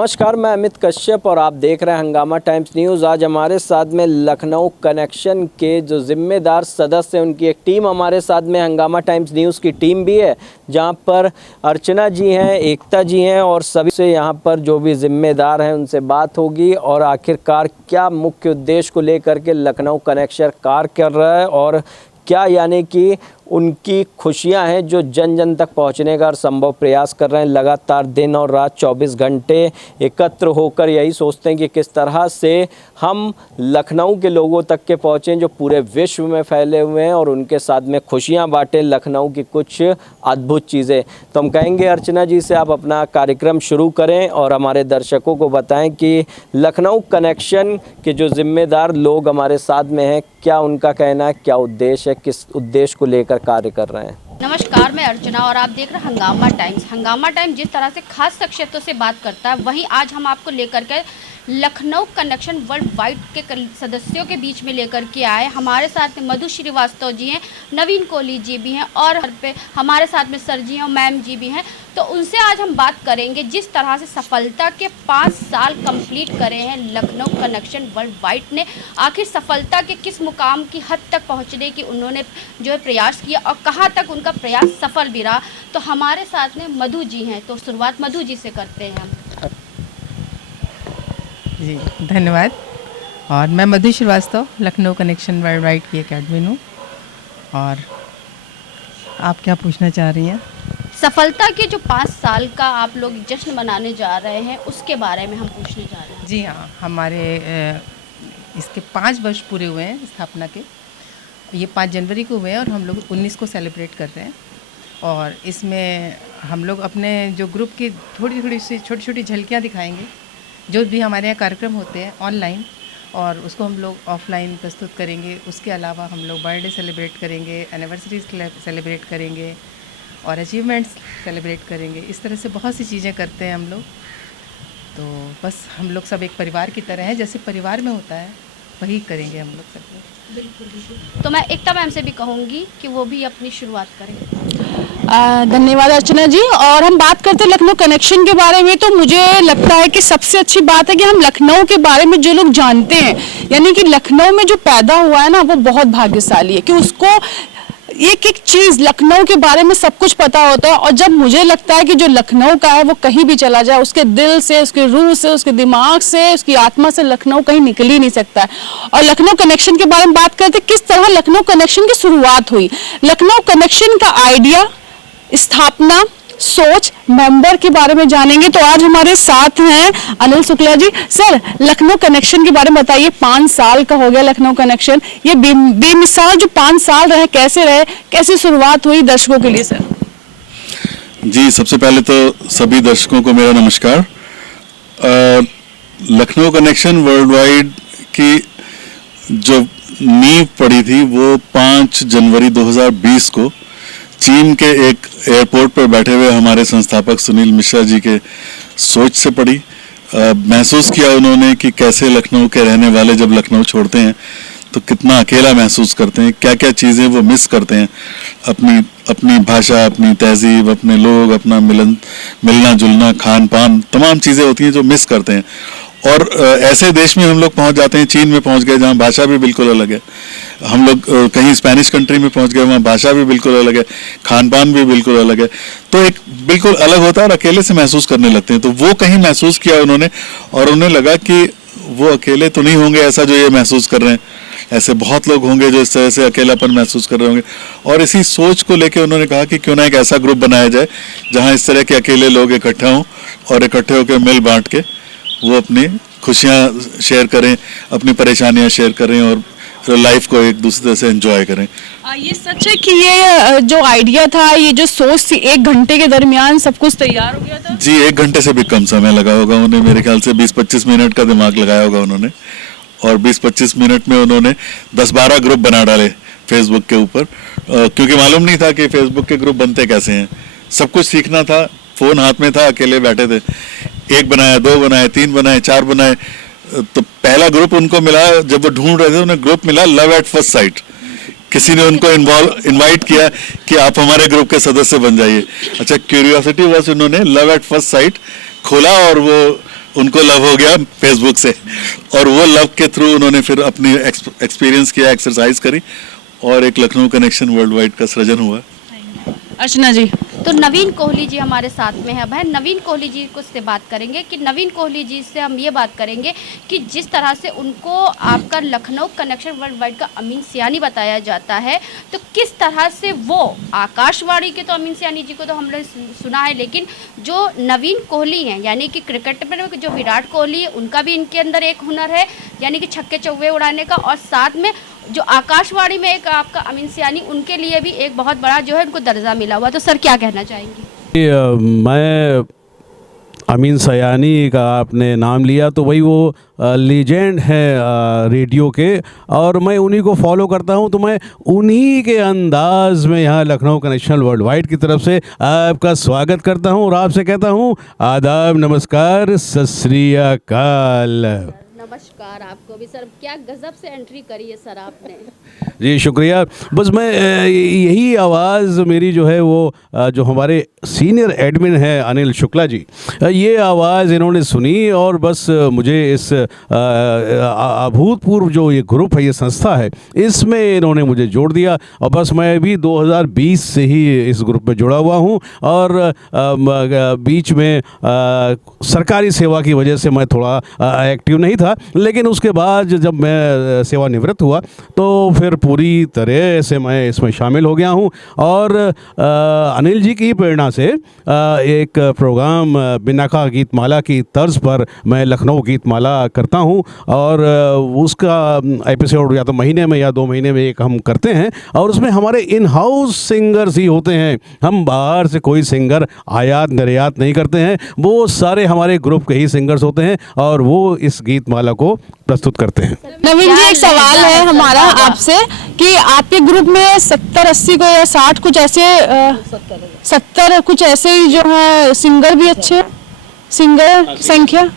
नमस्कार, मैं अमित कश्यप और आप देख रहे हैं हंगामा टाइम्स न्यूज़। आज हमारे साथ में लखनऊ कनेक्शन के जो जिम्मेदार सदस्य हैं उनकी एक टीम हमारे साथ में, हंगामा टाइम्स न्यूज़ की टीम भी है, जहां पर अर्चना जी हैं, एकता जी हैं और सभी से यहां पर जो भी जिम्मेदार हैं उनसे बात होगी और आखिरकार क्या मुख्य उद्देश्य को लेकर के लखनऊ कनेक्शन कार्य कर रहा है और क्या यानी कि उनकी खुशियां हैं जो जन जन तक पहुंचने का संभव प्रयास कर रहे हैं। लगातार दिन और रात 24 घंटे एकत्र होकर यही सोचते हैं कि किस तरह से हम लखनऊ के लोगों तक के पहुँचें जो पूरे विश्व में फैले हुए हैं और उनके साथ में खुशियां बांटें लखनऊ की कुछ अद्भुत चीज़ें। तो हम कहेंगे अर्चना जी से आप अपना कार्यक्रम शुरू करें और हमारे दर्शकों को बताएं कि लखनऊ कनेक्शन के जो जिम्मेदार लोग हमारे साथ में हैं, क्या उनका कहना है, क्या उद्देश्य है, किस उद्देश्य को लेकर कार्य कर रहे हैं। नमस्कार, मैं अर्चना और आप देख रहे हैं हंगामा टाइम्स। हंगामा टाइम्स जिस तरह से खास शख्सियतों से बात करता है, वहीं आज हम आपको लेकर के लखनऊ कनेक्शन वर्ल्ड वाइड के सदस्यों के बीच में लेकर के आए। हमारे साथ में मधु श्रीवास्तव जी हैं, नवीन कोहली जी भी हैं और पे हमारे साथ में सर जी हैं और मैम जी भी हैं। तो उनसे आज हम बात करेंगे जिस तरह से सफलता के 5 साल कंप्लीट करे हैं लखनऊ कनेक्शन वर्ल्ड वाइड ने, आखिर सफलता के किस मुकाम की हद तक पहुंचने की उन्होंने जो है प्रयास किया और कहां तक उनका प्रयास सफल भी रहा। तो हमारे साथ में मधु जी हैं, तो शुरुआत मधु जी से करते हैं हम। जी धन्यवाद। और मैं Madhu Shrivastava, Lucknow connection world wide की एकेडमी हूँ। और आप क्या पूछना चाह रही हैं? सफलता के जो 5 साल का आप लोग जश्न मनाने जा रहे हैं उसके बारे में हम पूछने जा रहे हैं। जी हाँ, हमारे इसके 5 वर्ष पूरे हुए हैं स्थापना के। ये 5 जनवरी को हुए हैं और हम लोग 19 को सेलिब्रेट कर रहे हैं। और इसमें हम लोग अपने जो ग्रुप की थोड़ी सी छोटी छोटी झलकियाँ दिखाएंगे। जो भी हमारे यहाँ कार्यक्रम होते हैं ऑनलाइन, और उसको हम लोग ऑफलाइन प्रस्तुत करेंगे। उसके अलावा हम लोग बर्थडे सेलिब्रेट करेंगे, एनिवर्सरी सेलिब्रेट करेंगे और अचीवमेंट्स सेलिब्रेट करेंगे। इस तरह से बहुत सी चीज़ें करते हैं हम लोग। तो बस हम लोग सब एक परिवार की तरह है, जैसे परिवार में होता है वही करेंगे हम लोग सब लोग। बिल्कुल बिल्कुल। तो मैं एकता मैम से भी कहूँगी कि वो भी अपनी शुरुआत करें। धन्यवाद अर्चना जी। और हम बात करते हैं लखनऊ कनेक्शन के बारे में, तो मुझे लगता है कि सबसे अच्छी बात है कि हम लखनऊ के बारे में जो लोग जानते हैं, यानी कि लखनऊ में जो पैदा हुआ है ना, वो बहुत भाग्यशाली है कि उसको एक एक चीज़ लखनऊ के बारे में सब कुछ पता होता है। और जब मुझे लगता है कि जो लखनऊ का है वो कहीं भी चला जाए, उसके दिल से, उसके रूह से, उसके दिमाग से, उसकी आत्मा से लखनऊ कहीं निकल ही नहीं सकता है। और लखनऊ कनेक्शन के बारे में बात करते हैं, किस तरह लखनऊ कनेक्शन की शुरुआत हुई। लखनऊ कनेक्शन का आइडिया, स्थापना, सोच, मेंबर के बारे में जानेंगे। तो आज हमारे साथ हैं अनिल शुक्ला जी। सर, लखनऊ कनेक्शन के बारे में बताइए। 5 साल का हो गया लखनऊ कनेक्शन, ये बेमिसाल जो 5 साल रहे, कैसे रहे, कैसे शुरुआत हुई दर्शकों के लिए सर? जी, सबसे पहले तो सभी दर्शकों को मेरा नमस्कार। लखनऊ कनेक्शन वर्ल्ड वाइड की जो नींव पड़ी थी वो 5 जनवरी 2020 को चीन के एक एयरपोर्ट पर बैठे हुए हमारे संस्थापक सुनील मिश्रा जी के सोच से पड़ी। महसूस किया उन्होंने कि कैसे लखनऊ के रहने वाले जब लखनऊ छोड़ते हैं तो कितना अकेला महसूस करते हैं, क्या क्या चीज़ें वो मिस करते हैं, अपनी भाषा, अपनी तहजीब, अपने लोग, अपना मिलना जुलना, खान पान, तमाम चीज़ें होती हैं जो मिस करते हैं। और ऐसे देश में हम लोग पहुंच जाते हैं, चीन में पहुंच गए जहां भाषा भी बिल्कुल अलग है। हम लोग कहीं स्पेनिश कंट्री में पहुंच गए, वहां भाषा भी बिल्कुल अलग है, खान पान भी बिल्कुल अलग है। तो एक बिल्कुल अलग होता है और अकेले से महसूस करने लगते हैं। तो वो कहीं महसूस किया उन्होंने और उन्हें लगा कि वो अकेले तो नहीं होंगे ऐसा जो ये महसूस कर रहे हैं, ऐसे बहुत लोग होंगे जो इस तरह से अकेलापन महसूस कर रहे होंगे। और इसी सोच को लेकर उन्होंने कहा कि क्यों ना एक ऐसा ग्रुप बनाया जाए जहाँ इस तरह के अकेले लोग इकट्ठा हों और इकट्ठे होकर मिल बांट के वो अपनी खुशियाँ शेयर करें, अपनी परेशानियाँ शेयर करें और लाइफ को एक दूसरे से एंजॉय करें। ये सच है कि ये जो आइडिया था, ये जो सोच थी, 1 घंटे के दरमियान सब कुछ तैयार हो गया था? जी, 1 घंटे से भी कम समय लगा होगा उन्हें, मेरे ख्याल से 20-25 मिनट का दिमाग लगाया होगा उन्होंने। और 20-25 मिनट में उन्होंने 10-12 ग्रुप बना डाले फेसबुक के ऊपर, क्योंकि मालूम नहीं था कि फेसबुक के ग्रुप बनते कैसे हैं। सब कुछ सीखना था, फ़ोन हाथ में था, अकेले बैठे थे। 1 बनाया, 2 बनाए, 3 बनाए, 4 बनाए। तो पहला ग्रुप उनको मिला, जब वो ढूंढ रहे थे उन्हें ग्रुप मिला लव एट फर्स्ट साइट। किसी ने उनको इनवाइट किया कि आप हमारे ग्रुप के सदस्य बन जाइए। अच्छा, क्यूरियोसिटी बस उन्होंने लव एट फर्स्ट साइट खोला और वो उनको लव हो गया फेसबुक से, और वो लव के थ्रू उन्होंने फिर अपनी एक्सपीरियंस किया, एक्सरसाइज करी, और एक लखनऊ कनेक्शन वर्ल्ड वाइड का सृजन हुआ। अर्चना जी, तो नवीन कोहली जी हमारे साथ में है। भाई नवीन कोहली जी को से बात करेंगे कि नवीन कोहली जी से हम ये बात करेंगे कि जिस तरह से उनको आपका लखनऊ कनेक्शन वर्ल्ड वाइड का अमीन सियानी बताया जाता है, तो किस तरह से वो आकाशवाणी के, तो अमीन सियानी जी को तो हमने सुना है, लेकिन जो नवीन कोहली हैं यानी कि क्रिकेट में जो विराट कोहली है, उनका भी इनके अंदर एक हुनर है यानी कि छक्के चौके उड़ाने का, और साथ में जो आकाशवाणी में एक आपका अमीन सियानी, उनके लिए भी एक बहुत बड़ा जो है उनको दर्जा मिला हुआ। तो सर क्या कहना चाहेंगे? मैं अमीन सयानी का आपने नाम लिया तो वही वो लीजेंड है रेडियो के, और मैं उन्हीं को फॉलो करता हूं, तो मैं उन्हीं के अंदाज में यहाँ लखनऊ कनेक्शन वर्ल्ड वाइड की तरफ से आपका स्वागत करता हूं और आपसे कहता हूं आदाब, नमस्कार, सत श्री अकाल। नमस्कार आपको भी सर, क्या गजब से एंट्री करी है सर आपने। जी शुक्रिया। बस मैं यही आवाज़ मेरी जो है वो जो हमारे सीनियर एडमिन है अनिल शुक्ला जी, ये आवाज़ इन्होंने सुनी और बस मुझे इस अभूतपूर्व जो ये ग्रुप है, ये संस्था है, इसमें इन्होंने मुझे जोड़ दिया और बस मैं भी 2020 से ही इस ग्रुप में जुड़ा हुआ हूँ। और बीच में सरकारी सेवा की वजह से मैं थोड़ा एक्टिव नहीं था, लेकिन उसके बाद जब मैं सेवानिवृत्त हुआ तो फिर पूरी तरह से मैं इसमें शामिल हो गया हूँ। और अनिल जी की प्रेरणा से एक प्रोग्राम बिनाका गीतमाला की तर्ज पर मैं लखनऊ गीतमाला करता हूँ और उसका एपिसोड या तो महीने में या 2 महीने में एक हम करते हैं, और उसमें हमारे इन हाउस सिंगर्स ही होते हैं। हम बाहर से कोई सिंगर आयात निर्यात नहीं करते हैं, वो सारे हमारे ग्रुप के ही सिंगर्स होते हैं और वो इस गीतमाला को प्रस्तुत करते हैं। नवीन जी, एक सवाल है हमारा आपसे कि आपके ग्रुप में 70-80 को या 60 कुछ ऐसे 70 कुछ ऐसे ही जो है सिंगर भी अच्छे सिंगर की संख्या,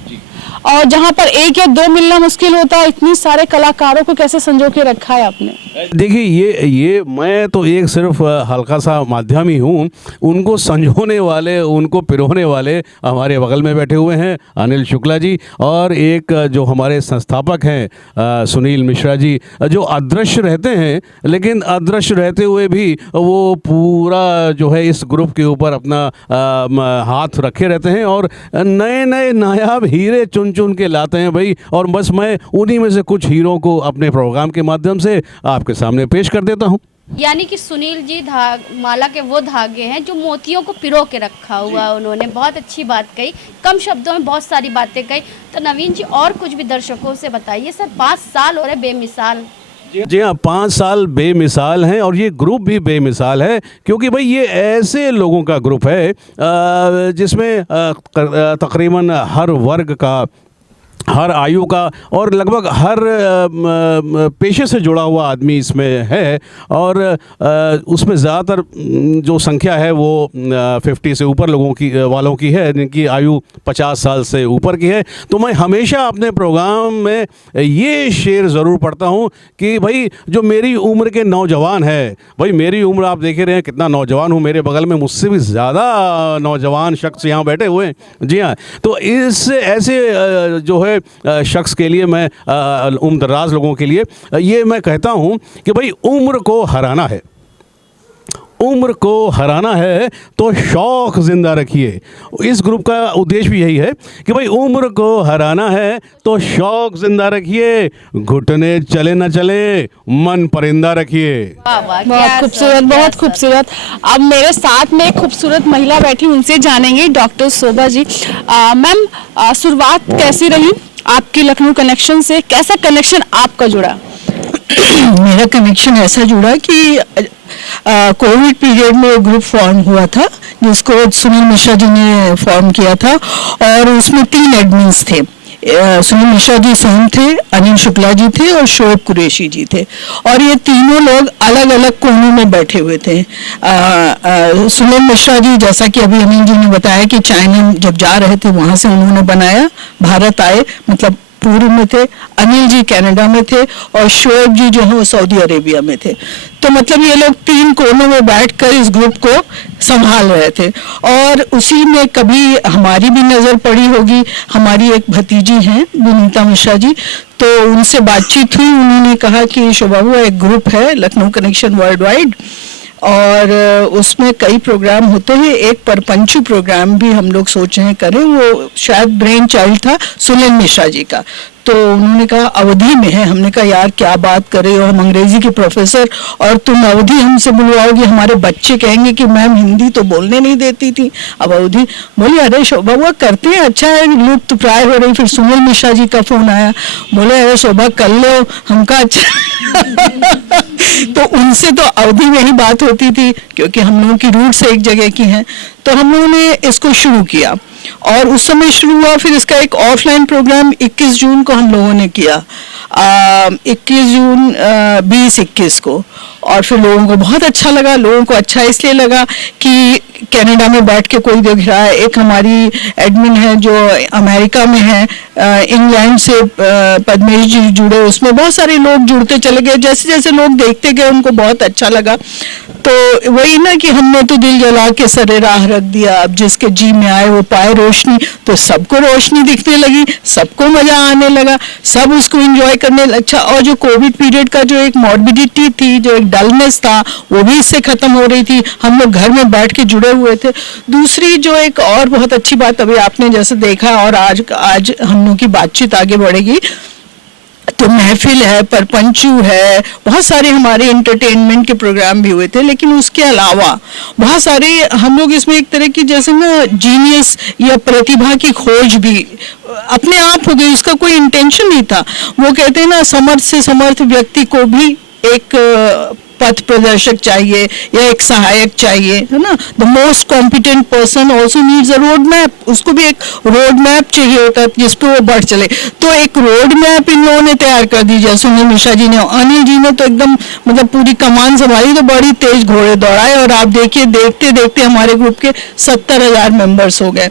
और जहाँ पर 1 या 2 मिलना मुश्किल होता है, इतनी सारे कलाकारों को कैसे संजो के रखा है आपने? देखिए ये मैं तो एक सिर्फ हल्का सा माध्यम ही हूँ, उनको संजोने वाले, उनको पिरोने वाले हमारे बगल में बैठे हुए हैं अनिल शुक्ला जी, और एक जो हमारे संस्थापक हैं सुनील मिश्रा जी, जो अदृश्य रहते हैं लेकिन अदृश्य रहते हुए भी वो पूरा जो है इस ग्रुप के ऊपर अपना हाथ रखे रहते हैं और नए नए नायाब हीरे चुन चुन के लाते हैं भाई। और बस मैं उन्हीं में से कुछ हीरों को अपने प्रोग्राम के माध्यम से आपके सामने पेश कर देता हूं। यानी कि सुनील जी माला के वो धागे हैं जो मोतियों को पिरो के रखा हुआ है। उन्होंने बहुत अच्छी बात कही, कम शब्दों में बहुत सारी बातें कही। तो नवीन जी और कुछ भी दर्शकों से बताइए सर, 5 साल हो रहे बेमिसाल। जी हाँ, 5 साल बेमिसाल हैं और ये ग्रुप भी बेमिसाल है, क्योंकि भाई ये ऐसे लोगों का ग्रुप है जिसमें तकरीबन हर वर्ग का, हर आयु का और लगभग हर पेशे से जुड़ा हुआ आदमी इसमें है। और उसमें ज़्यादातर जो संख्या है वो 50 से ऊपर लोगों की वालों की है, जिनकी आयु 50 साल से ऊपर की है। तो मैं हमेशा अपने प्रोग्राम में ये शेर ज़रूर पढ़ता हूँ कि भाई जो मेरी उम्र के नौजवान है, भाई मेरी उम्र आप देख रहे हैं कितना नौजवान हूँ, मेरे बगल में मुझसे भी ज़्यादा नौजवान शख्स यहाँ बैठे हुए हैं। जी हाँ, तो इस ऐसे जो है शख्स के लिए मैं उम्रदराज लोगों के लिए ये मैं कहता हूं कि भाई उम्र को हराना है, उम्र को हराना है तो शौक जिंदा rखिए। इस ग्रुप का उद्देश्य भी यही है कि भाई उम्र को हराना है तो शौक जिंदा रखिए, घुटने चले न चले, मन परिंदा रखिए। बहुत खूबसूरत, बहुत खूबसूरत। अब मेरे साथ में एक खूबसूरत महिला बैठी, उनसे जानेंगे, डॉक्टर शोभा जी। मैम, शुरुआत कैसी रही आपकी लखनऊ कनेक्शन से? कैसा कनेक्शन आपका जुड़ा? मेरा कनेक्शन ऐसा जुड़ा कि कोविड पीरियड में ग्रुप फॉर्म हुआ था जिसको सुनील मिश्रा जी ने फॉर्म किया था, और उसमें 3 एडमिन्स थे। सुनील मिश्रा जी स्वयं थे, अनिल शुक्ला जी थे और शोएब कुरैशी जी थे, और ये तीनों लोग अलग अलग कोनों में बैठे हुए थे। सुनील मिश्रा जी, जैसा कि अभी अनिल जी ने बताया कि चाइना जब जा रहे थे वहाँ से उन्होंने बनाया, भारत आए, मतलब पूर्व में थे, अनिल जी कनाडा में थे और शोएब जी जो है वो सऊदी अरेबिया में थे। तो मतलब ये लोग 3 कोनों में बैठकर इस ग्रुप को संभाल रहे थे। और उसी में कभी हमारी भी नज़र पड़ी होगी, हमारी एक भतीजी हैं विनीता मिश्रा जी, तो उनसे बातचीत हुई। उन्होंने कहा कि शोभा बुआ एक ग्रुप है लखनऊ कनेक्शन वर्ल्ड वाइड और उसमें कई प्रोग्राम होते हैं, एक परपंचू प्रोग्राम भी हम लोग सोच रहे हैं करें, वो शायद ब्रेन चाइल्ड था सुनील मिश्रा जी का। तो उन्होंने कहा अवधि में है। हमने कहा यार क्या बात कर रहे हो, हम अंग्रेजी के प्रोफेसर और तुम अवधि हमसे बुलवाओगे, हमारे बच्चे कहेंगे कि मैम हिंदी तो बोलने नहीं देती थी। अब अवधि बोली अरे शोभा वो करते हैं, अच्छा है, लुप्त प्राय हो रही। फिर सुनील मिश्रा जी का फोन आया, बोले अरे शोभा कर लो, हमका अच्छा तो उनसे तो अवधि में ही बात होती थी क्योंकि हम लोगों की रूट्स एक जगह की हैं। तो हम लोगों ने इसको शुरू किया और उस समय शुरू हुआ। फिर इसका एक ऑफलाइन प्रोग्राम 21 जून को हम लोगों ने किया, 21 जून 2021 को। और फिर लोगों को बहुत अच्छा लगा। लोगों को अच्छा इसलिए लगा कि कनाडा में बैठ के कोई देख रहा है। एक हमारी एडमिन है जो अमेरिका में है, इंग्लैंड से पद्मेश जी जुड़े, उसमें बहुत सारे लोग जुड़ते चले गए। जैसे जैसे लोग देखते गए उनको बहुत अच्छा लगा। तो वही ना कि हमने तो दिल जला के सरे राह रख दिया, अब जिसके जी में आए वो पाए रोशनी। तो सबको रोशनी दिखने लगी, सबको मजा आने लगा, सब उसको एंजॉय करने अच्छा। और जो कोविड पीरियड का जो एक मॉर्बिडिटी थी, जो एक डलनेस था, वो भी इससे खत्म हो रही थी। हम लोग घर में बैठ के जुड़े हुए थे। दूसरी जो एक और बहुत अच्छी बात अभी आपने जैसे देखा और आज हम लोग की बातचीत आगे बढ़ेगी, तो महफिल है, परपंचू है, बहुत सारे हमारे एंटरटेनमेंट के प्रोग्राम भी हुए थे। लेकिन उसके अलावा बहुत सारे हम लोग इसमें एक तरह की जैसे ना जीनियस या प्रतिभा की खोज भी अपने आप हो गई, उसका कोई इंटेंशन नहीं था। वो कहते हैं ना समर्थ से समर्थ व्यक्ति को भी एक पथ प्रदर्शक चाहिए या एक सहायक चाहिए, है ना। The most competent person also needs a road map, उसको भी एक रोड मैप चाहिए होता है जिस पे वो बढ़ चले। तो एक रोड मैप इन लोगों ने तैयार कर दी, जैसे सुनील मिश्रा जी ने। अनिल जी ने तो एकदम मतलब पूरी कमान संभाली, तो बड़ी तेज घोड़े दौड़ाए। और आप देखिए देखते देखते हमारे ग्रुप के 70,000 मेंबर्स हो गए,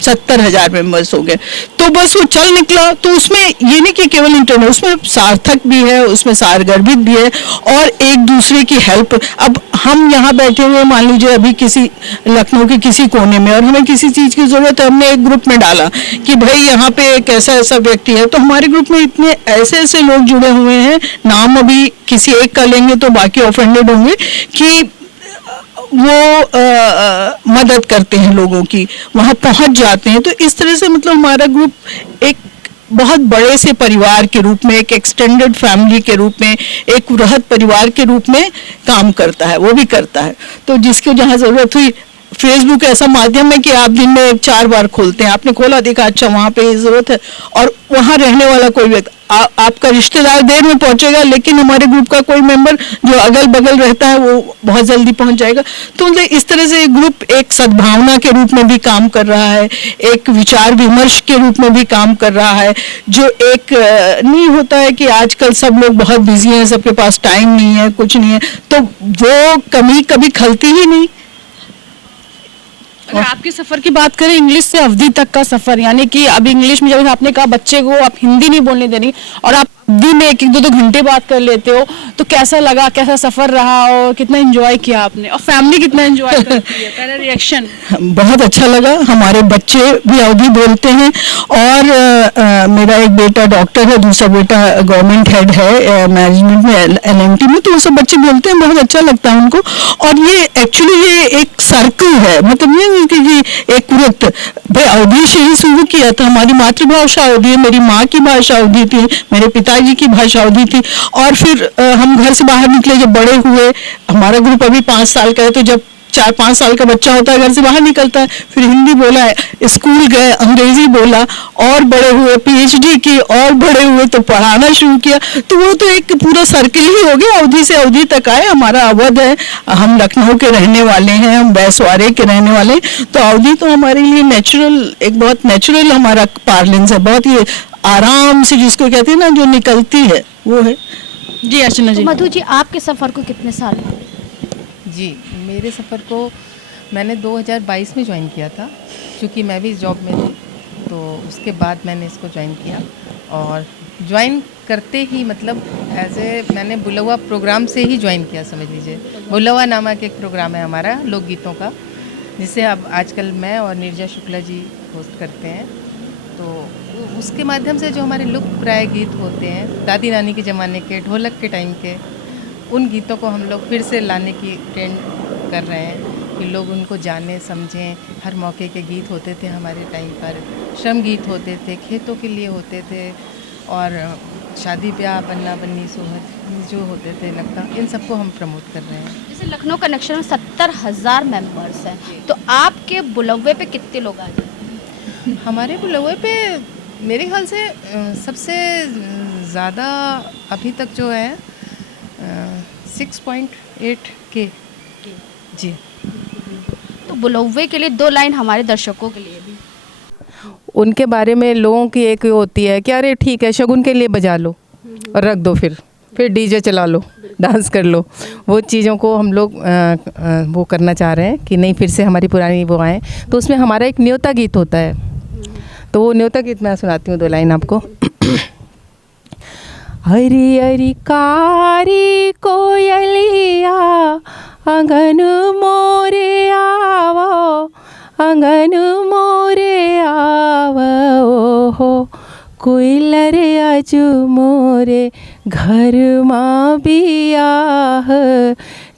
70,000 मेंबर्स हो गए। तो बस वो चल निकला। तो उसमें ये नहीं कि केवल इंटरनेट, उसमें सार्थक भी है, उसमें सारगर्भित भी है और एक दूसरे की हेल्प। अब हम यहाँ बैठे हुए मान लीजिए अभी किसी लखनऊ के किसी कोने में और हमें किसी चीज की जरूरत है, हमने एक ग्रुप में डाला कि भाई यहाँ पे एक ऐसा ऐसा व्यक्ति है। तो हमारे ग्रुप में इतने ऐसे ऐसे लोग जुड़े हुए हैं, नाम अभी किसी एक का लेंगे तो बाकी ऑफेंडेड होंगे, कि वो मदद करते हैं लोगों की, वहां पहुंच जाते हैं। तो इस तरह से मतलब हमारा ग्रुप एक बहुत बड़े से परिवार के रूप में, एक एक्सटेंडेड फैमिली के रूप में, एक वृहद परिवार के रूप में काम करता है, वो भी करता है। तो जिसको जहाँ जरूरत हुई, फेसबुक ऐसा माध्यम है कि आप दिन में 4 बार खोलते हैं, आपने खोला देखा अच्छा वहाँ पे ये जरूरत है, और वहाँ रहने वाला कोई व्यक्ति आपका रिश्तेदार देर में पहुंचेगा, लेकिन हमारे ग्रुप का कोई मेंबर जो अगल बगल रहता है वो बहुत जल्दी पहुंच जाएगा। तो इस तरह से ग्रुप एक सद्भावना के रूप में भी काम कर रहा है, एक विचार विमर्श के रूप में भी काम कर रहा है। जो एक नहीं होता है कि आजकल सब लोग बहुत बिजी हैं, सबके पास टाइम नहीं है, कुछ नहीं है, तो वो कमी कभी खलती ही नहीं। अगर आपके सफर की बात करें, इंग्लिश से अवधि तक का सफर, यानी कि अब इंग्लिश में जब आपने कहा बच्चे को आप हिंदी नहीं बोलने देनी और आप अवधि में 1-2 घंटे बात कर लेते हो, तो कैसा लगा, कैसा सफर रहा और कितना एंजॉय किया आपने और फैमिली कितना एंजॉय करती है, पहला रिएक्शन? बहुत अच्छा लगा। हमारे बच्चे भी अवधि बोलते हैं और मेरा एक बेटा डॉक्टर है, दूसरा बेटा गवर्नमेंट हेड है मैनेजमेंट में LNT में, तो वो सब बच्चे बोलते हैं, बहुत अच्छा लगता है उनको। और ये एक्चुअली ये एक सर्कल है, मतलब ये एक वृत्त। भाई अवधि से ही शुरू किया था, हमारी मातृभाषा अवधि है, मेरी माँ की भाषा अवधि थी, मेरे पिताजी की भाषा अवधि थी। और फिर हम घर से बाहर निकले, जब बड़े हुए, हमारा ग्रुप अभी 5 साल का है, तो जब 4-5 साल का बच्चा होता है घर से बाहर निकलता है, फिर हिंदी बोला है, स्कूल गए अंग्रेजी बोला, और बड़े हुए PhD की, और बड़े हुए तो पढ़ाना शुरू किया। तो वो तो एक पूरा सर्किल ही हो गया, अवधि से अवधि तक आए। हमारा अवध है, हम लखनऊ के रहने वाले हैं, हम बैसवारे के रहने वाले हैं, तो अवधि तो हमारे लिए नेचुरल, एक बहुत नेचुरल हमारा पार्लेंस है, बहुत ही आराम से जिसको कहते हैं ना जो निकलती है वो है। जी अर्चना जी। तो मधु जी, आपके सफर को कितने साल हुए? जी, मेरे सफ़र को मैंने 2022 में ज्वाइन किया था, क्योंकि मैं भी जॉब में थी। तो उसके बाद मैंने इसको ज्वाइन किया और ज्वाइन करते ही मतलब मैंने बुलवा प्रोग्राम से ही ज्वाइन किया, समझ लीजिए। बुलवा नामक एक प्रोग्राम है हमारा लोकगीतों का, जिसे अब आजकल मैं और नीरजा शुक्ला जी होस्ट करते हैं। तो उसके माध्यम से जो हमारे लुप्त प्राय गीत होते हैं, दादी नानी के ज़माने के, ढोलक के टाइम के, उन गीतों को हम लोग फिर से लाने की ट्रेंड कर रहे हैं कि लोग उनको जाने समझें। हर मौके के गीत होते थे हमारे टाइम पर, श्रम गीत होते थे, खेतों के लिए होते थे, और शादी ब्याह, बन्ना बन्नी, सोहर जो होते थे लगता, इन सबको हम प्रमोट कर रहे हैं। जैसे लखनऊ कनेक्शन में 70,000 मेंबर्स हैं, तो आपके बुलव्वे पे कितने लोग आ जाते हैं? हमारे बुलव्वे पे मेरे ख्याल से सबसे ज़्यादा अभी तक जो है 6.8 के जी। तो बुलव्वे के लिए 2 लाइन हमारे दर्शकों के लिए भी। उनके बारे में लोगों की एक होती है कि अरे ठीक है, शगुन के लिए बजा लो और रख दो, फिर डीजे चला लो, डांस कर लो। वो चीज़ों को हम लोग वो करना चाह रहे हैं कि नहीं, फिर से हमारी पुरानी वो आए। तो उसमें हमारा एक न्योता गीत होता है, तो वो न्योता गीत मैं सुनाती हूँ 2 लाइन आपको। हरी हरी कारी कोयलिया आंगन मोरे आवो, आंगन मोरे आवो हो, कोयलर आजू मोरे घर माँ बियाह,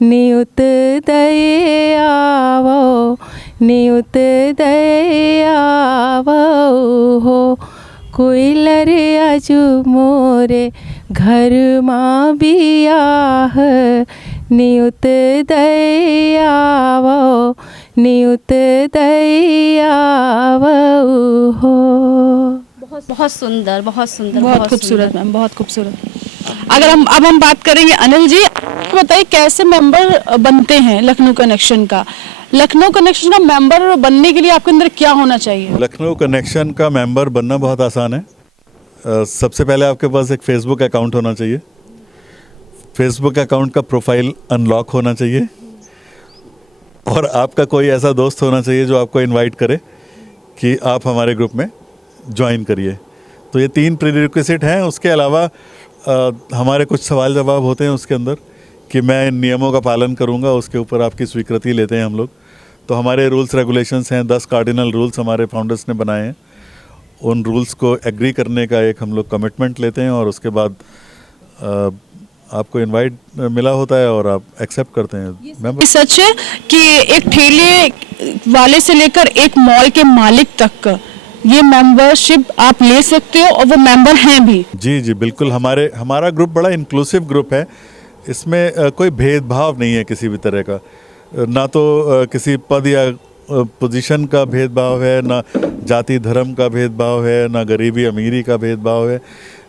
नियुत दये आवो, नियुत दये आवो हो, कोयलर आजू मोरे घर माँ बियाह, नियुत दये आवो, नियुत दये आवो हो। बहुत सुंदर, बहुत सुंदर, बहुत खूबसूरत मैम, बहुत खूबसूरत। अगर हम बात करेंगे अनिल जी, बताइए कैसे मेंबर बनते हैं लखनऊ कनेक्शन का? लखनऊ कनेक्शन का मेंबर बनने के लिए आपके अंदर क्या होना चाहिए? लखनऊ कनेक्शन का मेंबर बनना बहुत आसान है। सबसे पहले आपके पास एक फेसबुक अकाउंट होना चाहिए। फेसबुक अकाउंट का प्रोफाइल अनलॉक होना चाहिए, और आपका कोई ऐसा दोस्त होना चाहिए जो आपको इनवाइट करे कि आप हमारे ग्रुप में ज्वाइन करिए। तो ये 3 प्रीरिक्विजिट हैं। उसके अलावा हमारे कुछ सवाल जवाब होते हैं उसके अंदर कि मैं इन नियमों का पालन करूंगा, उसके ऊपर आपकी स्वीकृति लेते हैं हम लोग। तो हमारे रूल्स रेगुलेशंस हैं, 10 कार्डिनल रूल्स हमारे फाउंडर्स ने बनाए हैं। उन रूल्स को एग्री करने का एक हम लोग कमिटमेंट लेते हैं, और उसके बाद आपको इनवाइट मिला होता है और आप एक्सेप्ट करते हैं। ये सच है कि एक ठेले वाले से लेकर एक मॉल के मालिक तक ये मेंबरशिप आप ले सकते हो, और वो मेंबर हैं भी? जी जी बिल्कुल। हमारा ग्रुप बड़ा इंक्लूसिव ग्रुप है। इसमें कोई भेदभाव नहीं है किसी भी तरह का, ना तो किसी पद या पोजीशन का भेदभाव है, ना जाति धर्म का भेदभाव है, ना गरीबी अमीरी का भेदभाव है,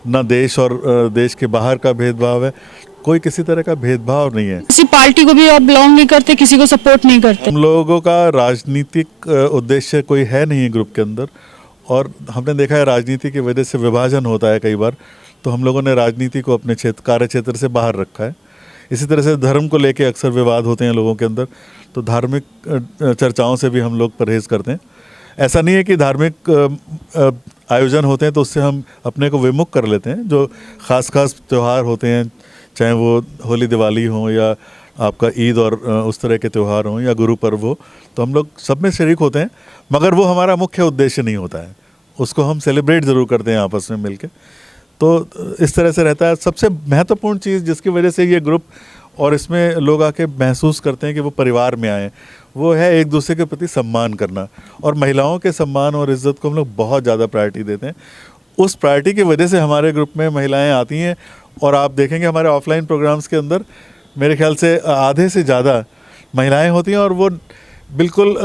ना देश और देश के बाहर का भेदभाव है। कोई किसी तरह का भेदभाव नहीं है। किसी पार्टी को भी आप बिलोंग नहीं करते, किसी को सपोर्ट नहीं करते? हम लोगों का राजनीतिक उद्देश्य कोई है नहीं ग्रुप के अंदर, और हमने देखा है राजनीति की वजह से विभाजन होता है कई बार। तो हम लोगों ने राजनीति को अपने कार्य क्षेत्र से बाहर रखा है। इसी तरह से धर्म को लेके अक्सर विवाद होते हैं लोगों के अंदर, तो धार्मिक चर्चाओं से भी हम लोग परहेज करते हैं। ऐसा नहीं है कि धार्मिक आयोजन होते हैं तो उससे हम अपने को विमुख कर लेते हैं। जो ख़ास त्यौहार होते हैं, चाहे वो होली दिवाली हो या आपका ईद और उस तरह के त्यौहार हों या गुरु पर्व हो, तो हम लोग सब में शरीक होते हैं, मगर वो हमारा मुख्य उद्देश्य नहीं होता है। उसको हम सेलिब्रेट ज़रूर करते हैं आपस में मिलके। तो इस तरह से रहता है। सबसे महत्वपूर्ण चीज़ जिसकी वजह से ये ग्रुप और इसमें लोग आके महसूस करते हैं कि वो परिवार में आए, वो है एक दूसरे के प्रति सम्मान करना। और महिलाओं के सम्मान और इज़्ज़त को हम लोग बहुत ज़्यादा प्रायोरिटी देते हैं। उस प्रायोरिटी की वजह से हमारे ग्रुप में महिलाएं आती हैं, और आप देखेंगे हमारे ऑफलाइन प्रोग्राम्स के अंदर मेरे ख्याल से आधे से ज़्यादा महिलाएं होती हैं, और वो बिल्कुल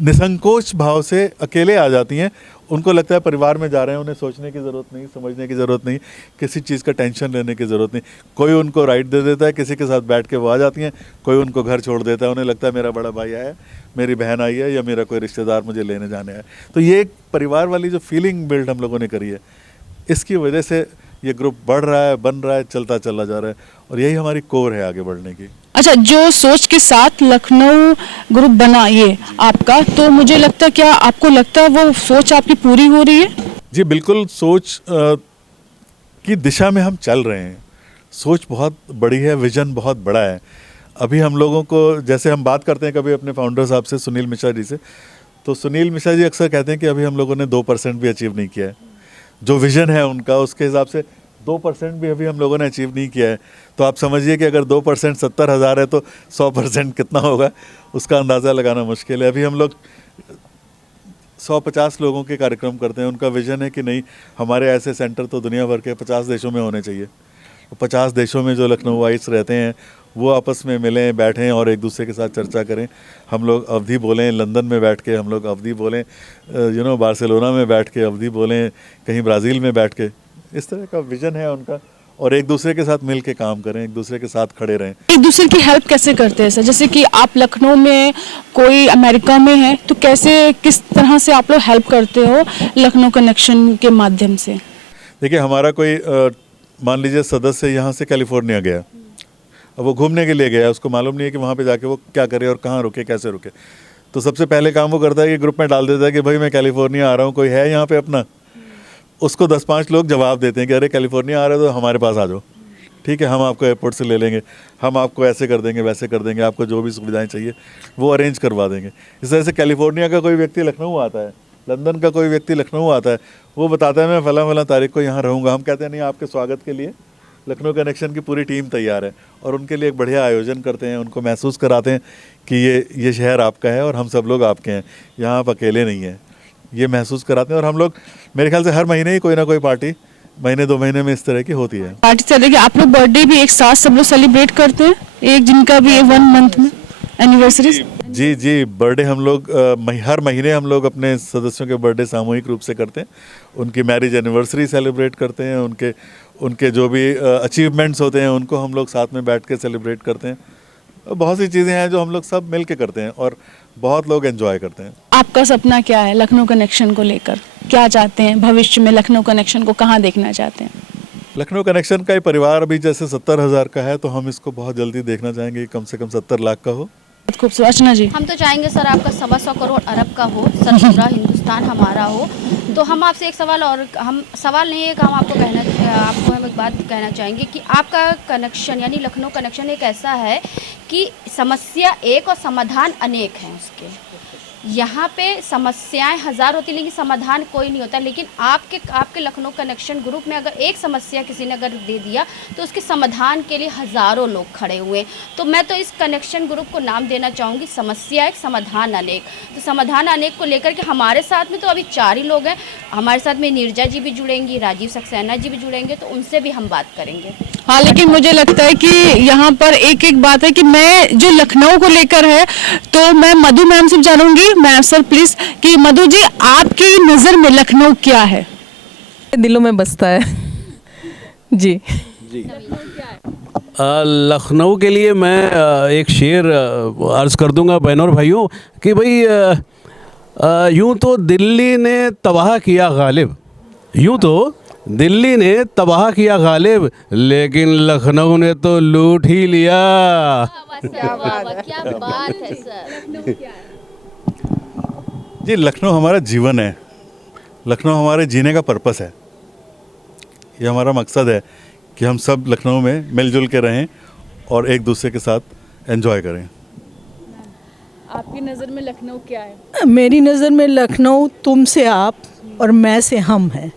निसंकोच भाव से अकेले आ जाती हैं। उनको लगता है परिवार में जा रहे हैं, उन्हें सोचने की ज़रूरत नहीं, समझने की ज़रूरत नहीं, किसी चीज़ का टेंशन लेने की ज़रूरत नहीं। कोई उनको राइड दे देता है, किसी के साथ बैठ के वो आ जाती हैं, कोई उनको घर छोड़ देता है। उन्हें लगता है मेरा बड़ा भाई आया है, मेरी बहन आई है, या मेरा कोई रिश्तेदार मुझे लेने जाने आया है। तो ये एक परिवार वाली जो फीलिंग बिल्ड हम लोगों ने करी है, इसकी वजह से ये ग्रुप बढ़ रहा है, बन रहा है, चलता चला जा रहा है, और यही हमारी कोर है आगे बढ़ने की। अच्छा, जो सोच के साथ लखनऊ ग्रुप बना ये आपका, तो मुझे लगता है, क्या आपको लगता है वो सोच आपकी पूरी हो रही है? जी बिल्कुल, सोच की दिशा में हम चल रहे हैं। सोच बहुत बड़ी है, विजन बहुत बड़ा है। अभी हम लोगों को, जैसे हम बात करते हैं कभी अपने फाउंडर साहब से, सुनील मिश्रा जी से, तो सुनील मिश्रा जी अक्सर कहते हैं कि अभी हम लोगों ने 2% भी अचीव नहीं किया है। जो विज़न है उनका, उसके हिसाब से 2% भी अभी हम लोगों ने अचीव नहीं किया है। तो आप समझिए कि अगर 2% 70,000 है तो 100% कितना होगा, उसका अंदाज़ा लगाना मुश्किल है। अभी हम लोग 150 लोगों के कार्यक्रम करते हैं। उनका विज़न है कि नहीं, हमारे ऐसे सेंटर तो दुनिया भर के 50 देशों में होने चाहिए। तो 50 देशों में जो लखनऊ वाइट्स रहते हैं वो आपस में मिलें, बैठें और एक दूसरे के साथ चर्चा करें। हम लोग अवधि बोलें, लंदन में बैठ के हम लोग अवधि बोलें, बार्सिलोना में बैठ के अवधि बोलें, कहीं ब्राज़ील में बैठ के। इस तरह का विज़न है उनका, और एक दूसरे के साथ मिल के काम करें, एक दूसरे के साथ खड़े रहें। एक दूसरे की हेल्प कैसे करते हैं सर? जैसे कि आप लखनऊ में, कोई अमेरिका में है, तो कैसे, किस तरह से आप लोग हेल्प करते हो लखनऊ कनेक्शन के माध्यम से? देखिए, हमारा कोई मान लीजिए सदस्य यहाँ से कैलिफोर्निया गया, अब वो घूमने के लिए गया, उसको मालूम नहीं है कि वहाँ पे जाके वो क्या करे और कहाँ रुके, कैसे रुके। तो सबसे पहले काम वो करता है कि ग्रुप में डाल देता है कि भाई मैं कैलिफोर्निया आ रहा हूँ, कोई है यहाँ पे अपना। उसको 10-5 लोग जवाब देते हैं कि अरे कैलिफोर्निया आ रहे हो तो हमारे पास आ जाओ, ठीक है, हम आपको एयरपोर्ट से ले लेंगे, हम आपको ऐसे कर देंगे, वैसे कर देंगे, आपको जो भी सुविधाएं चाहिए वो अरेंज करवा देंगे। इस तरह से कैलिफोर्निया का कोई व्यक्ति लखनऊ आता है, लंदन का कोई व्यक्ति लखनऊ आता है, वो बताता है मैं फला तारीख को यहाँ रहूँगा। हम कहते हैं नहीं, आपके स्वागत के लिए लखनऊ कनेक्शन की पूरी टीम तैयार है, और उनके लिए एक बढ़िया आयोजन करते हैं, उनको महसूस कराते हैं कि ये शहर आपका है और हम सब लोग आपके हैं, यहाँ आप अकेले नहीं हैं, ये महसूस कराते हैं। और हम लोग, मेरे ख्याल से हर महीने ही कोई ना कोई पार्टी, महीने 2 महीने में इस तरह की होती है। पार्टी चले कि आप लोग बर्थडे भी एक साथ सब लोग सेलिब्रेट करते हैं, एक जिनका भी 1 मंथ में एनिवर्सरी? जी, बर्थडे हम लोग हर महीने हम लोग अपने सदस्यों के बर्थडे सामूहिक रूप से करते हैं। उनकी मैरिज एनिवर्सरी सेलिब्रेट करते हैं, उनके जो भी अचीवमेंट्स होते हैं उनको हम लोग साथ में बैठ के सेलिब्रेट करते हैं। बहुत सी चीज़ें हैं जो हम लोग सब मिल के करते हैं और बहुत लोग एंजॉय करते हैं। आपका सपना क्या है लखनऊ कनेक्शन को लेकर? क्या चाहते हैं भविष्य में? लखनऊ कनेक्शन को कहाँ देखना चाहते हैं? लखनऊ कनेक्शन का ये परिवार अभी जैसे 70,000 का है, तो हम इसको बहुत जल्दी देखना चाहेंगे कम से कम 70 लाख का हो। खूबसूरत। अर्चना जी, हम तो चाहेंगे सर आपका 125 करोड़ अरब का हो, सर पूरा हिंदुस्तान हमारा हो। तो हम आपसे एक सवाल, और हम सवाल नहीं है कि हम आपको हम एक बात कहना चाहेंगे कि आपका कनेक्शन यानी लखनऊ कनेक्शन एक ऐसा है कि समस्या एक और समाधान अनेक हैं उसके। यहाँ पे समस्याएं 1000 होती लेकिन समाधान कोई नहीं होता। लेकिन आपके लखनऊ कनेक्शन ग्रुप में अगर एक समस्या किसी ने अगर दे दिया तो उसके समाधान के लिए हज़ारों लोग खड़े हुए। तो मैं तो इस कनेक्शन ग्रुप को नाम देना चाहूँगी समस्या एक समाधान अनेक। तो समाधान अनेक को लेकर के हमारे साथ में तो अभी 4 ही लोग हैं। हमारे साथ में नीरजा जी भी जुड़ेंगी, राजीव सक्सेना जी भी जुड़ेंगे, तो उनसे भी हम बात करेंगे। हाँ, लेकिन मुझे लगता है कि यहाँ पर एक बात है कि मैं जो लखनऊ को लेकर है, तो मैं मधु मैम से जानूंगी। मैम सर प्लीज, कि मधु जी आपकी नज़र में लखनऊ क्या है? दिलों में बसता है जी। लखनऊ के लिए मैं एक शेर अर्ज़ कर दूंगा बहनों और भाइयों कि भाई यूं तो दिल्ली ने तबाह किया गालिब, यूं तो दिल्ली ने तबाह किया गालिब, लेकिन लखनऊ ने तो लूट ही लिया। क्या बात है सर। जी, लखनऊ हमारा जीवन है, लखनऊ हमारे जीने का पर्पस है। ये हमारा मकसद है कि हम सब लखनऊ में मिलजुल के रहें और एक दूसरे के साथ एंजॉय करें। आपकी नज़र में लखनऊ क्या है? मेरी नज़र में लखनऊ तुम से आप और मैं से हम हैं,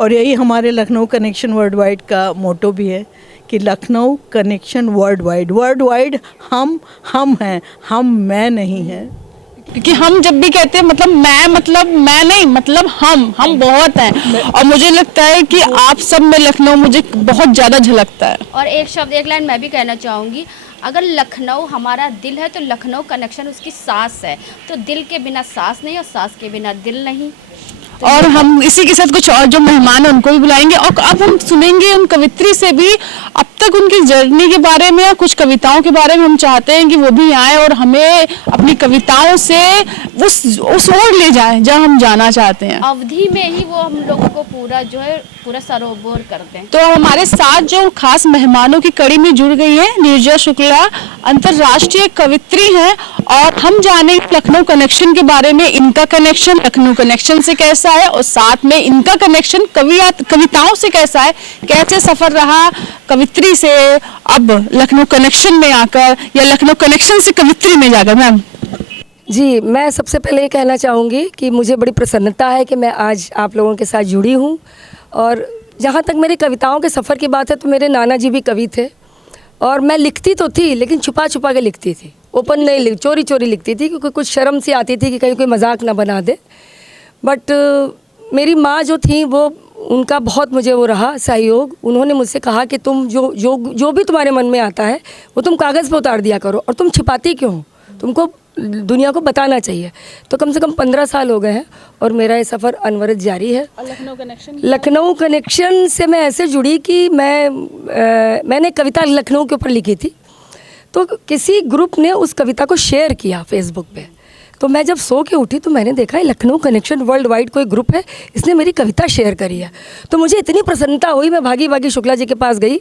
और यही हमारे लखनऊ कनेक्शन वर्ल्ड वाइड का मोटो भी है कि लखनऊ कनेक्शन वर्ल्ड वाइड हम हैं, हम मैं नहीं हैं। क्योंकि हम जब भी कहते हैं मतलब मैं नहीं, मतलब हम बहुत हैं, और मुझे लगता है कि आप सब में लखनऊ मुझे बहुत ज़्यादा झलकता है। और एक लाइन मैं भी कहना चाहूँगी, अगर लखनऊ हमारा दिल है तो लखनऊ कनेक्शन उसकी सांस है। तो दिल के बिना सांस नहीं और सांस के बिना दिल नहीं। और हम इसी के साथ कुछ और जो मेहमान हैं उनको भी बुलाएंगे, और अब हम सुनेंगे उन कवित्री से भी अब तक उनकी जर्नी के बारे में, कुछ कविताओं के बारे में। हम चाहते हैं कि वो भी आए और हमें अपनी कविताओं से उस ओर ले जाएं जहां हम जाना चाहते हैं। अवधि में ही वो हम लोगों को पूरा जो है पूरा सरोवर करते हैं। तो हमारे साथ जो खास मेहमानों की कड़ी में जुड़ गई है नीरजा शुक्ला, अंतर्राष्ट्रीय कवित्री हैं, और हम जाने लखनऊ कनेक्शन के बारे में, इनका कनेक्शन लखनऊ कनेक्शन से कैसा है और साथ में इनका कनेक्शन कविताओं से कैसा है, कैसे सफर रहा कवित्री से अब लखनऊ कनेक्शन में आकर, या लखनऊ कनेक्शन से कवित्री में जाकर। मैम जी, मैं सबसे पहले ये कहना चाहूँगी कि मुझे बड़ी प्रसन्नता है कि मैं आज आप लोगों के साथ जुड़ी हूँ। और जहाँ तक मेरी कविताओं के सफ़र की बात है तो मेरे नाना जी भी कवि थे, और मैं लिखती तो थी लेकिन छुपा छुपा के लिखती थी, ओपन नहीं, चोरी चोरी लिखती थी, क्योंकि कुछ शर्म सी आती थी कि कहीं कोई मजाक ना बना दे। बट मेरी माँ जो थी वो, उनका बहुत मुझे वो रहा सहयोग। उन्होंने मुझसे कहा कि तुम जो भी तुम्हारे मन में आता है वो तुम कागज़ पे उतार दिया करो, और तुम छिपाती क्यों हो, तुमको दुनिया को बताना चाहिए। तो कम से कम 15 साल हो गए हैं और मेरा ये सफ़र अनवरत जारी है। लखनऊ कनेक्शन से मैं ऐसे जुड़ी कि मैंने कविता लखनऊ के ऊपर लिखी थी, तो किसी ग्रुप ने उस कविता को शेयर किया फेसबुक पे। तो मैं जब सो के उठी तो मैंने देखा है लखनऊ कनेक्शन वर्ल्ड वाइड कोई ग्रुप है, इसने मेरी कविता शेयर करी है। तो मुझे इतनी प्रसन्नता हुई, मैं भागी भागी शुक्ला जी के पास गई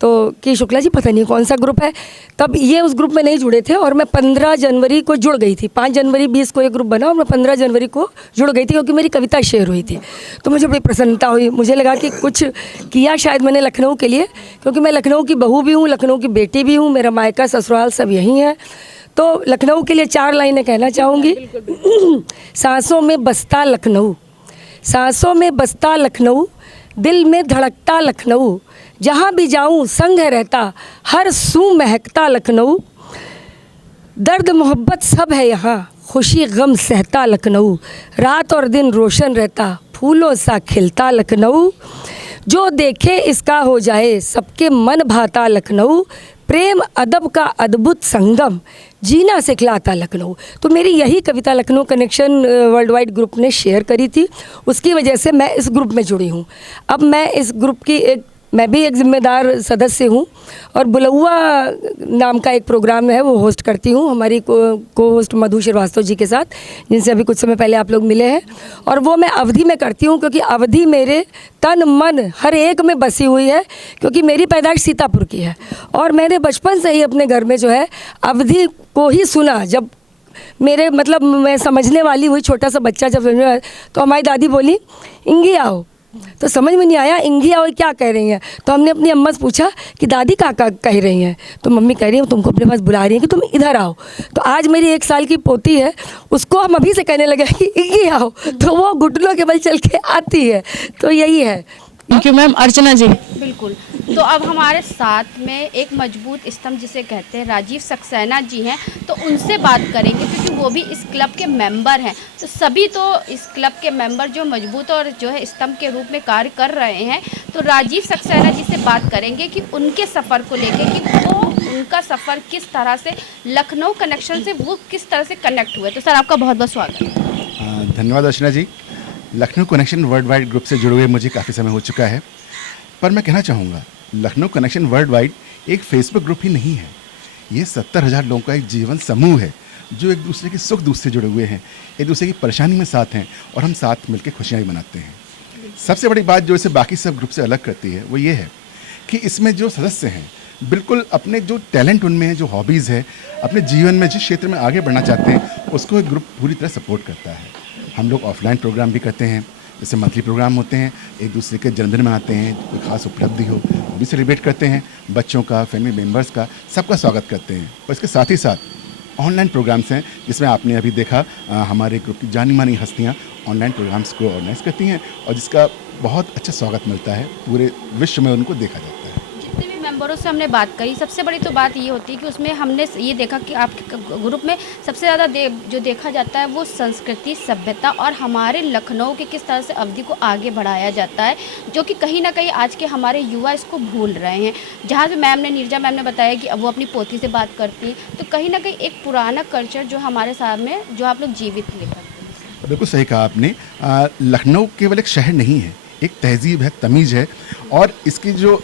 तो कि शुक्ला जी पता नहीं कौन सा ग्रुप है। तब ये उस ग्रुप में नहीं जुड़े थे और मैं 15 जनवरी को जुड़ गई थी। 5 जनवरी 20 को एक ग्रुप बना और मैं 15 जनवरी को जुड़ गई थी क्योंकि मेरी कविता शेयर हुई थी। तो मुझे बड़ी प्रसन्नता हुई, मुझे लगा कि कुछ किया शायद मैंने लखनऊ के लिए, क्योंकि मैं लखनऊ की बहू भी हूँ, लखनऊ की बेटी भी हूँ, मेरा मायका ससुराल सब यहीं है। तो लखनऊ के लिए 4 लाइनें कहना चाहूँगी। सांसों में बसता लखनऊ, सांसों में बसता लखनऊ, दिल में धड़कता लखनऊ, जहाँ भी जाऊँ संग है रहता, हर सू महकता लखनऊ, दर्द मोहब्बत सब है यहाँ, खुशी गम सहता लखनऊ, रात और दिन रोशन रहता, फूलों सा खिलता लखनऊ, जो देखे इसका हो जाए सबके मन भाता लखनऊ, प्रेम अदब का अद्भुत संगम, जीना सिखलाता लखनऊ। तो मेरी यही कविता Lucknow connection world wide group ने शेयर करी थी, उसकी वजह से मैं इस ग्रुप में जुड़ी हूँ। अब मैं इस ग्रुप की मैं भी एक जिम्मेदार सदस्य हूँ और बुलौआ नाम का एक प्रोग्राम है वो होस्ट करती हूँ हमारी को होस्ट मधु श्रीवास्तव जी के साथ, जिनसे अभी कुछ समय पहले आप लोग मिले हैं। और वो मैं अवधि में करती हूँ क्योंकि अवधि मेरे तन मन हर एक में बसी हुई है, क्योंकि मेरी पैदाइश सीतापुर की है और मैंने बचपन से ही अपने घर में जो है अवधि को ही सुना। जब मेरे मतलब मैं समझने वाली हुई, छोटा सा बच्चा जब समझने, तो हमारी दादी बोली इंगी आओ, तो समझ में नहीं आया इंगी आओ क्या कह रही हैं। तो हमने अपनी अम्मा से पूछा कि दादी क्या कह रही हैं, तो मम्मी कह रही हैं तुमको अपने पास बुला रही हैं कि तुम इधर आओ। तो आज मेरी 1 साल की पोती है, उसको हम अभी से कहने लगे कि इंगी आओ, तो वो घुटनों के बल चल के आती है। तो यही है। Thank you ma'am. Archana ji. बिल्कुल। तो अब हमारे साथ में एक मजबूत स्तंभ जिसे कहते हैं राजीव सक्सेना जी हैं, तो उनसे बात करेंगे क्योंकि वो भी इस क्लब के मेंबर हैं। तो सभी तो इस क्लब के मेंबर जो मजबूत और जो है स्तंभ के रूप में कार्य कर रहे हैं, तो राजीव सक्सेना जी से बात करेंगे कि उनके सफ़र को लेकर कि वो उनका सफ़र किस तरह से लखनऊ कनेक्शन से वो किस तरह से कनेक्ट हुए। तो सर आपका बहुत बहुत स्वागत है। धन्यवाद Archana ji. Lucknow connection world wide group से जुड़े हुए मुझे काफ़ी समय हो चुका है, पर मैं कहना चाहूँगा लखनऊ कनेक्शन वर्ल्ड वाइड एक फेसबुक ग्रुप ही नहीं है, ये 70,000 लोगों का एक जीवन समूह है जो एक दूसरे के सुख दुख से जुड़े हुए हैं, एक दूसरे की परेशानी में साथ हैं और हम साथ मिलकर खुशियाँ भी मनाते हैं। सबसे बड़ी बात जो इसे बाकी सब ग्रुप से अलग करती है वो ये है कि इसमें जो सदस्य हैं बिल्कुल अपने जो टैलेंट उनमें है, जो हॉबीज़ है, अपने जीवन में जिस क्षेत्र में आगे बढ़ना चाहते हैं उसको एक ग्रुप पूरी तरह सपोर्ट करता है। हम लोग ऑफलाइन प्रोग्राम भी करते हैं, जैसे मंथली प्रोग्राम होते हैं, एक दूसरे के जन्मदिन मनाते हैं, कोई खास उपलब्धि हो वो भी सेलिब्रेट करते हैं, बच्चों का, फैमिली मेम्बर्स का, सबका स्वागत करते हैं। और इसके साथ ही साथ ऑनलाइन प्रोग्राम्स हैं जिसमें आपने अभी देखा हमारे ग्रुप की जानी मानी हस्तियाँ ऑनलाइन प्रोग्राम्स को ऑर्गेनाइज करती हैं और जिसका बहुत अच्छा स्वागत मिलता है, पूरे विश्व में उनको देखा जाता है। जितने भी मेंबरों से हमने बात करी, सबसे बड़ी तो बात ये होती है कि उसमें हमने ये देखा कि आपके ग्रुप में सबसे ज़्यादा जो देखा जाता है वो संस्कृति, सभ्यता और हमारे लखनऊ के किस तरह से अवधि को आगे बढ़ाया जाता है, जो कि कहीं ना कहीं आज के हमारे युवा इसको भूल रहे हैं। जहाँ से नीरजा मैम ने बताया कि अब वो अपनी पोती से बात करती, तो कहीं ना कहीं एक पुराना कल्चर जो हमारे सामने जो आप लोग जीवित लेकर। बिल्कुल सही कहा आपने। लखनऊ केवल एक शहर नहीं है, एक तहजीब है, तमीज़ है, और इसकी जो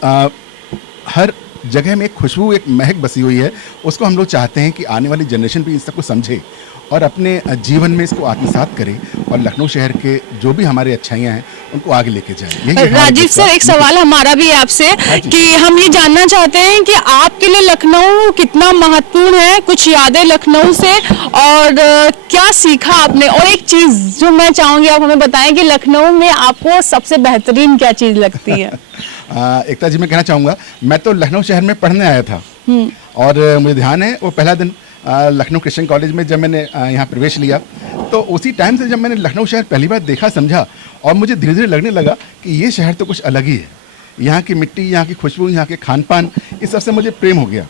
हर जगह में एक खुशबू, एक महक बसी हुई है, उसको हम लोग चाहते हैं कि आने वाली जनरेशन भी इन सबको समझे और अपने जीवन में इसको आत्मसात करे, और लखनऊ शहर के जो भी हमारे अच्छाइयाँ हैं उनको आगे लेके जाए। यही हमारा राजीव सर, एक सवाल हमारा भी है आपसे कि हम ये जानना चाहते हैं कि आपके लिए लखनऊ कितना महत्वपूर्ण है, कुछ यादें लखनऊ से, और क्या सीखा आपने, और एक चीज जो मैं चाहूंगी आप हमें बताएं कि लखनऊ में आपको सबसे बेहतरीन क्या चीज लगती है। एकता जी, मैं कहना चाहूँगा, मैं तो लखनऊ शहर में पढ़ने आया था, और मुझे ध्यान है वो पहला दिन लखनऊ क्रिश्चियन कॉलेज में जब मैंने यहाँ प्रवेश लिया, तो उसी टाइम से जब मैंने लखनऊ शहर पहली बार देखा, समझा, और मुझे धीरे धीरे लगने लगा कि ये शहर तो कुछ अलग ही है। यहाँ की मिट्टी, यहाँ की खुशबू, यहाँ के खान पान, इस सब से मुझे प्रेम हो गया।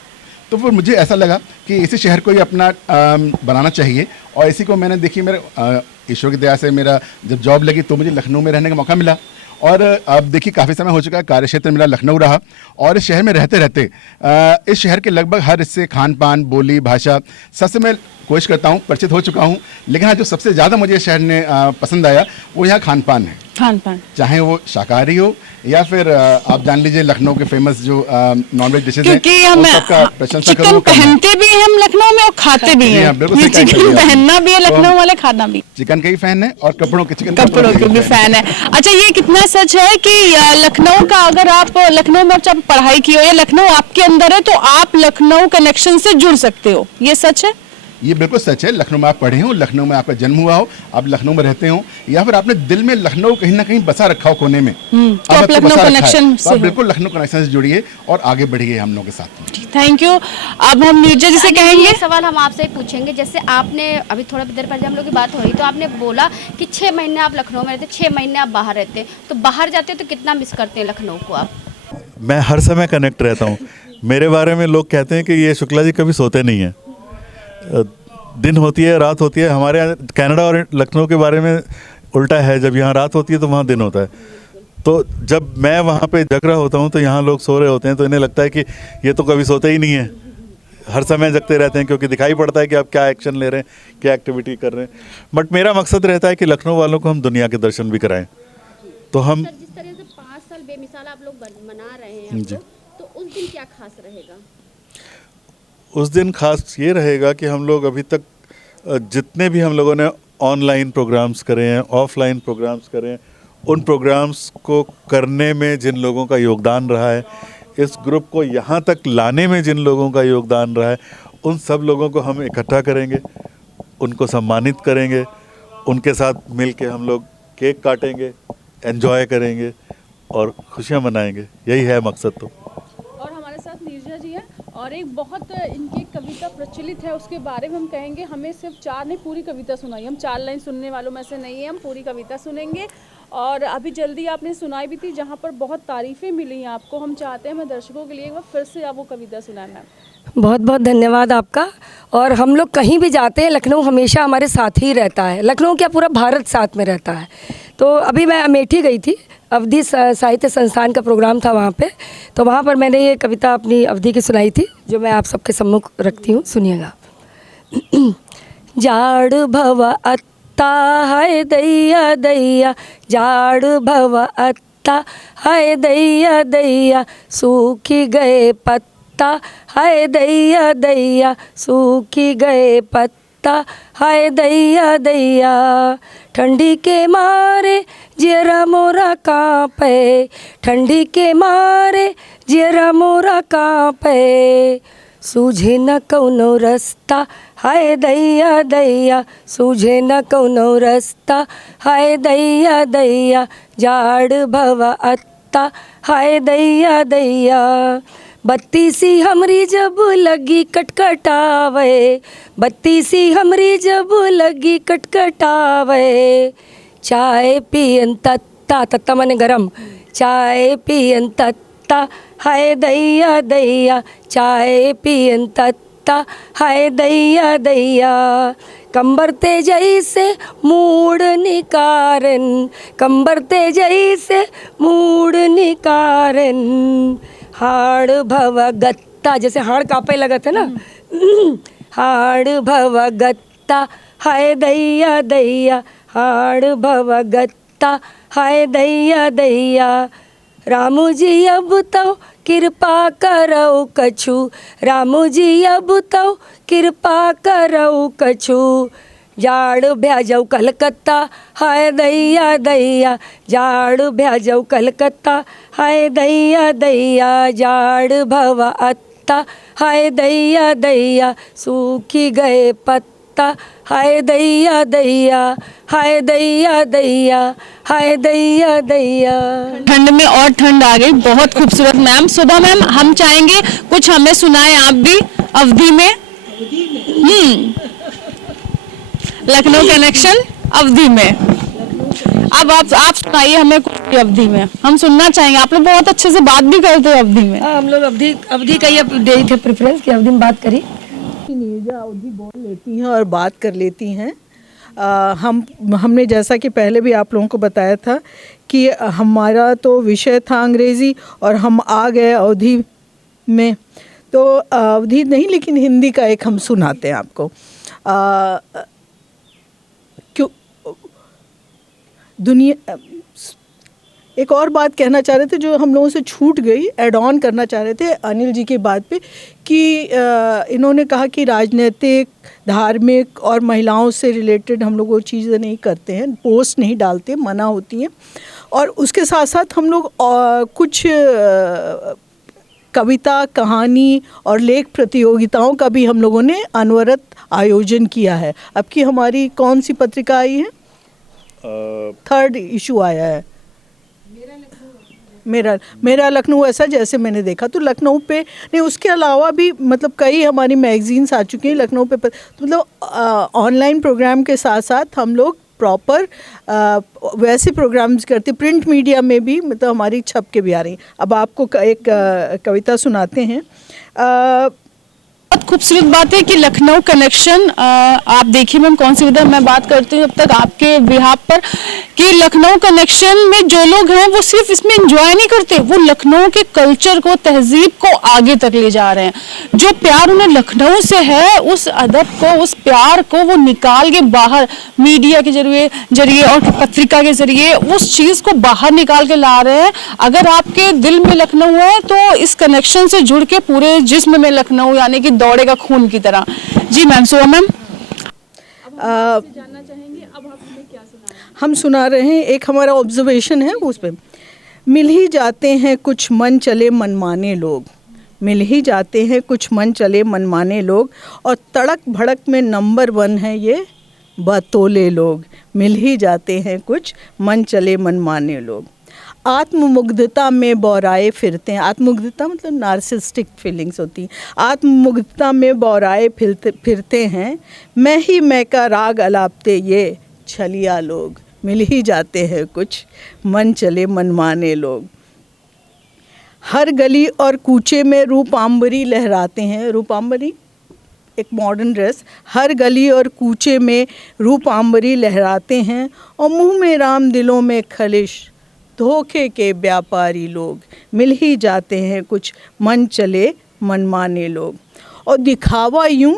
तो फिर मुझे ऐसा लगा कि इसी शहर को ही अपना बनाना चाहिए, और इसी को मैंने देखी, मेरे ईश्वर की दया से मेरा जब जॉब लगी तो मुझे लखनऊ में रहने का मौका मिला, और अब देखिए काफ़ी समय हो चुका है, कार्यक्षेत्र मेरा लखनऊ रहा, और इस शहर में रहते रहते इस शहर के लगभग हर हिस्से, खान पान, बोली, भाषा, सबसे मैं कोशिश करता हूँ, परिचित हो चुका हूँ। लेकिन हाँ, जो सबसे ज़्यादा मुझे शहर ने पसंद आया वो यहाँ खान पान है। खान पान, चाहे वो शाकाहारी हो या फिर आप जान लीजिए लखनऊ के फेमस जो नॉनवेज डिशेज हैं, क्योंकि हम चिकन पहनते भी हैं हम लखनऊ में और खाते भी हैं। ये चिकन पहनना भी है लखनऊ वाले, खाना भी। चिकन के ही फैन है और कपड़ों के भी फैन है। अच्छा, ये कितना सच है कि लखनऊ का, अगर आप लखनऊ में जब पढ़ाई की हो या लखनऊ आपके अंदर है, तो आप लखनऊ कनेक्शन से जुड़ सकते हो, ये सच है? ये बिल्कुल सच है। लखनऊ में आप पढ़े हो, लखनऊ में आपका जन्म हुआ हो, आप लखनऊ में रहते हो, या फिर आपने दिल में लखनऊ कहीं ना कहीं बसा रखा हो कोने में, तो आप लखनऊ कनेक्शन से, बिल्कुल लखनऊ कनेक्शन से जुड़िए और आगे बढ़िए हम लोगों के साथ। Thank you. अब हम नीरजा जी से कहेंगे, सवाल हम आपसे पूछेंगे, जैसे आपने अभी थोड़ा देर पहले हम लोग की बात हो रही, तो आपने बोला कि 6 महीने आप लखनऊ में रहते, 6 महीने आप बाहर रहते हैं, तो बाहर जाते हो तो कितना मिस करते हैं लखनऊ को आप? मैं हर समय कनेक्ट रहता हूँ। मेरे बारे में लोग कहते हैं कि ये शुक्ला जी कभी सोते नहीं हैं, दिन होती है, रात होती है। हमारे यहाँ कनाडा और लखनऊ के बारे में उल्टा है, जब यहाँ रात होती है तो वहाँ दिन होता है। तो जब मैं वहाँ पे जग रहा होता हूँ तो यहाँ लोग सो रहे होते हैं, तो इन्हें लगता है कि ये तो कभी सोते ही नहीं है, हर समय जगते रहते हैं, क्योंकि दिखाई पड़ता है कि आप क्या एक्शन ले रहे हैं, क्या एक्टिविटी कर रहे हैं। बट मेरा मकसद रहता है कि लखनऊ वालों को हम दुनिया के दर्शन भी कराएं। तो हम जिस तरह से 5 साल बेमिसाल आप लोग मना रहे हैं जी, तो उस दिन क्या खास रहेगा? उस दिन खास ये रहेगा कि हम लोग अभी तक जितने भी हम लोगों ने ऑनलाइन प्रोग्राम्स करे हैं, ऑफलाइन प्रोग्राम्स करे हैं, उन प्रोग्राम्स को करने में जिन लोगों का योगदान रहा है, इस ग्रुप को यहाँ तक लाने में जिन लोगों का योगदान रहा है, उन सब लोगों को हम इकट्ठा करेंगे, उनको सम्मानित करेंगे, उनके साथ मिल के हम लोग केक काटेंगे, एंजॉय करेंगे और खुशियाँ मनाएंगे। यही है मकसद। तो और हमारे साथ नीरजा जी हैं, और एक बहुत इनकी कविता प्रचलित है, उसके बारे में हम कहेंगे। हमें सिर्फ 4 नहीं, पूरी कविता सुनाई। हम 4 लाइन सुनने वालों में से नहीं है, हम पूरी कविता सुनेंगे। और अभी जल्दी आपने सुनाई भी थी, जहाँ पर बहुत तारीफ़ें मिली हैं आपको। हम चाहते हैं मैं दर्शकों के लिए एक बार फिर से आप वो कविता सुनाएं मैम। बहुत बहुत धन्यवाद आपका। और हम लोग कहीं भी जाते हैं, लखनऊ हमेशा हमारे साथ ही रहता है। लखनऊ क्या, पूरा भारत साथ में रहता है। तो अभी मैं अमेठी गई थी, अवधि साहित्य संस्थान का प्रोग्राम था वहाँ पे, तो वहाँ पर मैंने ये कविता अपनी अवधि की सुनाई थी, जो मैं आप सबके सम्मुख रखती हूँ, सुनिएगा। जाड़ भव अत्ता हाय दैया दैया, जाड़ भव अत्ता हाय दैया दैया, सूखी गए पत्ता हाय दैया दैया, सूखी गए पत्ता हाय दैया दैया, ठंडी के मारे जियरा मोरा कांपे, ठंडी के मारे जियरा मोरा कांपे, सूझे न कौनो रास्ता हाय दैया दैया, सूझे न कौनो रास्ता हाय दैया दैया, जाड़ भव अत्ता हाय दैया दैया, बत्ती सी हमरी जब लगी कटकटावे, बत्ती सी हमरी जब लगी कटकटावे, चाय पियन तत्ता, तत्ता माने गरम, चाय पियन तत्ता हाय दैया दैया, चाय पियन तत्ता हाय दैया दैया, कंबर ते जैसे मूड निकारन, कंबर ते जैसे मूड निकारन, हाड़ भव गत्ता, जैसे हाड़ कांपे लगत है ना, हाड़ भव गत्ता हाय दैया दैया, हाड़ भवगत्ता हाय दैया दैया। रामू जी अब तो कृपा करो कछु, रामू जी अब तो कृपा करो कछु। जाड़ भेजौ कलकत्ता हाय दैया दैया, जाड़ भेजौ कलकत्ता हाय दैया दैया। जाड़ भवा अत्ता हाय दैया दैया, सूखी गए पत्ता हाय दैया दैया, हाय दैया दैया, हाय दैया दैया। ठंड में और ठंड आ गई, बहुत खूबसूरत मैम। सुबह मैम हम चाहेंगे कुछ हमें सुनाएं आप भी अवधी में। लखनऊ कनेक्शन अवधी में। अब आप सुनाइए हमें कुछ अवधी में, हम सुनना चाहेंगे। आप लोग बहुत अच्छे से बात भी करते हो अवधी में। हाँ, हम लोग अवधी का ही दे थे प्रेफरेंस कि अवधी में बात करी। नीरजा अवधी बोल लेती हैं और बात कर लेती हैं। हमने जैसा कि पहले भी आप लोगों को बताया था कि हमारा तो विषय था अंग्रेज़ी और हम आ गए अवधी में, तो अवधी नहीं लेकिन हिंदी का एक हम सुनाते हैं आपको। क्यों दुनिया एक और बात कहना चाह रहे थे जो हम लोगों से छूट गई, ऐड ऑन करना चाह रहे थे अनिल जी की बात पे कि इन्होंने कहा कि राजनीतिक, धार्मिक और महिलाओं से रिलेटेड हम लोग वो चीज़ें नहीं करते हैं, पोस्ट नहीं डालते, मना होती हैं। और उसके साथ साथ हम लोग कुछ कविता, कहानी और लेख प्रतियोगिताओं का भी हम लोगों ने अनवरत आयोजन किया है। अब की हमारी कौन सी पत्रिका आई है? 3rd इशू आया है मेरा लखनऊ ऐसा, जैसे मैंने देखा तो लखनऊ पे नहीं, उसके अलावा भी मतलब कई हमारी मैगजीन्स आ चुकी हैं लखनऊ पे। तो मतलब ऑनलाइन प्रोग्राम के साथ साथ हम लोग प्रॉपर वैसे प्रोग्राम्स करते, प्रिंट मीडिया में भी मतलब हमारी छप के भी आ रही हैं। अब आपको एक कविता सुनाते हैं। बहुत खूबसूरत बात है कि लखनऊ कनेक्शन, आप देखिए मैम कौन सी विधा मैं बात करती हूँ अब तक आपके बिहाफ पर, कि लखनऊ कनेक्शन में जो लोग हैं वो सिर्फ इसमें एंजॉय नहीं करते, वो लखनऊ के कल्चर को, तहजीब को आगे तक ले जा रहे हैं। जो प्यार उन्हें लखनऊ से है, उस अदब को, उस प्यार को वो निकाल के बाहर मीडिया के जरिए और पत्रिका के जरिए उस चीज़ को बाहर निकाल के ला रहे हैं। अगर आपके दिल में लखनऊ है तो इस कनेक्शन से जुड़ के पूरे जिस्म में लखनऊ यानी कि दौड़ेगा खून की तरह। जी मैम। सो मैम जानना चाहेंगे अब हमें क्या सुना? हम सुना रहे हैं, एक हमारा ऑब्जर्वेशन है उस पर। मिल ही जाते हैं कुछ मन चले मनमाने लोग, मिल ही जाते हैं कुछ मन चले मनमाने लोग, और तड़क भड़क में नंबर 1 है ये बतौले लोग। मिल ही जाते हैं कुछ मन चले मनमाने लोग। आत्ममुग्धता में बौराए फिरते हैं, आत्ममुग्धता मतलब नार्सिस्टिक फीलिंग्स होती हैं। आत्ममुग्धता में बौराए फिरते हैं, मैं ही मैं का राग अलापते ये छलिया लोग। मिल ही जाते हैं कुछ मन चले मनमाने लोग। हर गली और कूचे में रूपांबरी लहराते हैं, रूपांबरी एक मॉडर्न ड्रेस। हर गली और कूचे में रूपांबरी लहराते हैं, और मुँह में राम दिलों में खलिश धोखे के व्यापारी लोग। मिल ही जाते हैं कुछ मन चले मनमाने लोग। और दिखावा यूं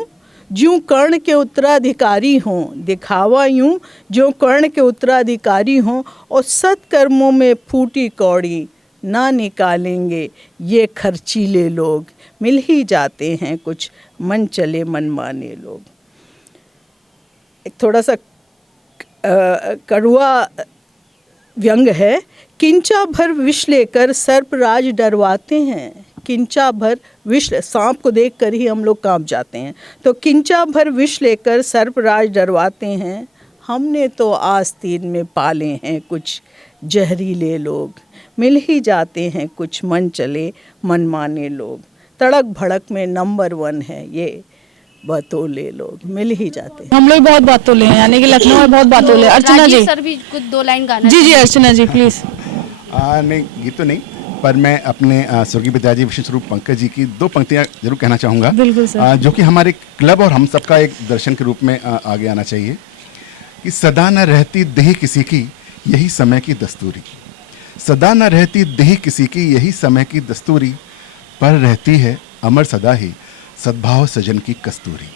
ज्यों कर्ण के उत्तराधिकारी हों, दिखावा यूं ज्यों कर्ण के उत्तराधिकारी हों, और सत्कर्मों में फूटी कौड़ी ना निकालेंगे ये खर्चीले लोग। मिल ही जाते हैं कुछ मन चले मनमाने लोग। एक थोड़ा सा कड़वा व्यंग है। किंचा भर विष लेकर सर्पराज डरवाते हैं, किंचा भर विष, सांप को देखकर ही हम लोग कांप जाते हैं। तो किंचा भर विष लेकर सर्पराज डरवाते हैं, हमने तो आस्तीन में पाले हैं कुछ जहरीले लोग। मिल ही जाते हैं कुछ मन चले मनमाने लोग। तड़क भड़क में नंबर 1 है ये बतौले लोग। मिल ही जाते हैं। हम लोग बहुत बातोले हैं, यानी कि लखनऊ में बहुत बातोले। अर्चना जी सर भी कुछ 2 लाइन गाना। जी अर्चना जी प्लीज। नहीं गीत तो नहीं, पर मैं अपने स्वर्गीय पिताजी विशेष रूप पंकज जी की 2 पंक्तियां जरूर कहना चाहूँगा। बिल्कुल सर। जो कि हमारे क्लब और हम सबका एक दर्शन के रूप में आगे आना चाहिए कि सदा न रहती देह किसी की यही समय की दस्तूरी, सदा न रहती देह किसी की यही समय की दस्तूरी, पर रहती है अमर सदा ही सद्भाव सृजन की कस्तूरी,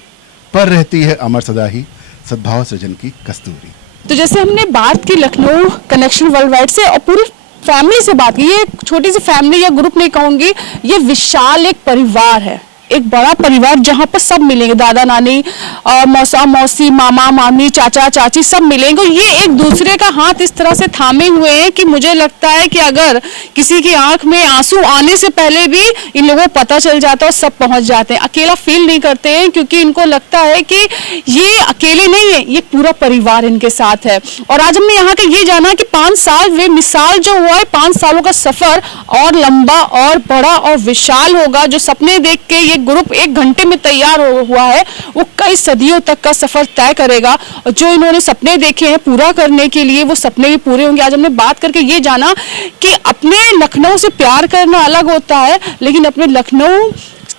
पर रहती है अमर सदा ही सद्भाव सृजन की कस्तूरी। तो जैसे हमने बात की लखनऊ कनेक्शन वर्ल्ड वाइड से और पूरी फैमिली से बात की, ये एक छोटी सी फैमिली या ग्रुप नहीं कहूँगी, ये विशाल एक परिवार है, एक बड़ा परिवार जहाँ पर सब मिलेंगे, दादा नानी और मौसा मौसी, मामा मामी, चाचा चाची सब मिलेंगे। ये एक दूसरे का हाथ इस तरह से थामे हुए हैं कि मुझे लगता है कि अगर किसी की आंख में आंसू आने से पहले भी इन लोगों को पता चल जाता है और सब पहुंच जाते हैं, अकेला फील नहीं करते हैं, क्योंकि इनको लगता है कि ये अकेले नहीं है, ये पूरा परिवार इनके साथ है। और आज हमने यहाँ का ये जाना कि 5 साल वे मिसाल जो हुआ है, 5 सालों का सफर और लंबा और बड़ा और विशाल होगा। जो सपने देख के ये ग्रुप 1 घंटे में तैयार हुआ है, वो कई सदियों तक का सफर तय करेगा। और जो इन्होंने सपने देखे हैं पूरा करने के लिए, वो सपने भी पूरे होंगे। आज हमने बात करके ये जाना कि अपने लखनऊ से प्यार करना अलग होता है, लेकिन अपने लखनऊ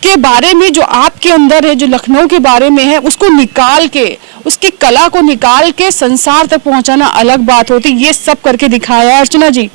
के बारे में जो आपके अंदर है, जो लखनऊ के बारे में है, उसको निकाल के, उसकी कला को निकाल के संसार तक पहुंचाना अलग बात होती है। ये सब करके दिखाया है अर्चना जी।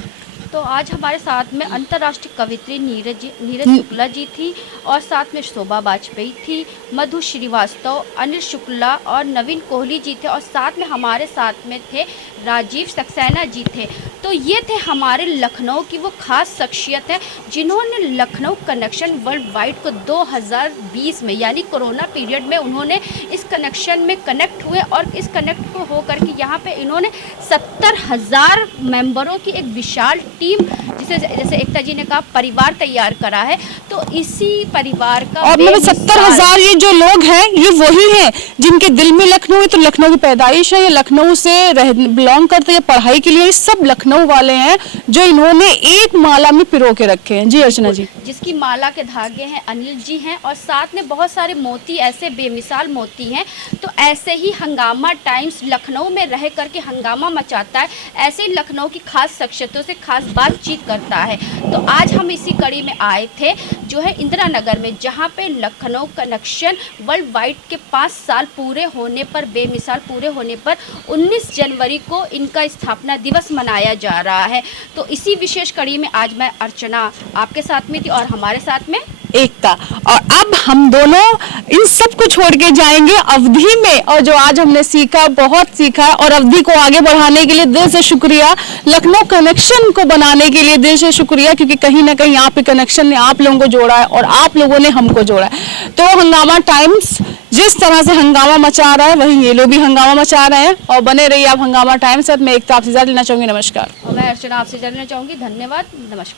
तो आज हमारे साथ में अंतर्राष्ट्रीय कवित्री नीरज शुक्ला जी थी, और साथ में शोभा वाजपेयी थी, मधु श्रीवास्तव, अनिल शुक्ला और नवीन कोहली जी थे, और साथ में हमारे साथ में थे राजीव सक्सेना जी थे। तो ये थे हमारे लखनऊ की वो खास शख्सियत है जिन्होंने लखनऊ कनेक्शन वर्ल्ड वाइड को 2020 में यानी कोरोना पीरियड में उन्होंने इस कनेक्शन में कनेक्ट हुए, और इस कनेक्ट को होकर के यहाँ पे इन्होंने 70,000 मेंबरों की एक विशाल टीम, जिसे जैसे एकता जी ने कहा परिवार तैयार करा है। तो इसी परिवार का और मतलब 70,000 ये जो लोग हैं, ये वही हैं जिनके दिल में लखनऊ है, तो लखनऊ की पैदाइश है, ये लखनऊ से बिलोंग करते हैं, पढ़ाई के लिए ये सब लखनऊ वाले हैं जो इन्होंने एक माला में पिरो के रखे हैं। जी अर्चना जी। जिसकी माला के धागे हैं अनिल जी हैं, और साथ में बहुत सारे मोती, ऐसे बेमिसाल मोती हैं। तो ऐसे ही हंगामा टाइम्स लखनऊ में रह करके हंगामा मचाता है, ऐसे ही लखनऊ की खास शख्सियतों से खास बातचीत करता है। तो आज हम इसी कड़ी में आए थे जो है इंदिरा नगर में, जहाँ पे लखनऊ कनेक्शन वर्ल्ड वाइड के 5 साल पूरे होने पर, बेमिसाल पूरे होने पर 19 जनवरी को इनका स्थापना दिवस मनाया जा रहा है। तो इसी विशेष कड़ी में आज मैं अर्चना आपके साथ में थी और हमारे साथ में एकता, और अब हम दोनों इन सब को छोड़ के जाएंगे अवधि में। और जो आज हमने सीखा, बहुत सीखा, और अवधि को आगे बढ़ाने के लिए दिल से शुक्रिया, लखनऊ कनेक्शन को बनाने के लिए दिल से शुक्रिया, क्योंकि कहीं ना कहीं यहाँ पे कनेक्शन ने आप लोगों को जोड़ा है और आप लोगों ने हमको जोड़ा है। तो हंगामा टाइम्स जिस तरह से हंगामा मचा रहा है, वहीं ये लोग भी हंगामा मचा रहे हैं। और बने रहिए आप हंगामा टाइम्स साथ। मैं एकता आपसे इजाज़त लेना चाहूँगी। नमस्कार। और मैं अर्चना आपसे जानना चाहूँगी। धन्यवाद, नमस्कार।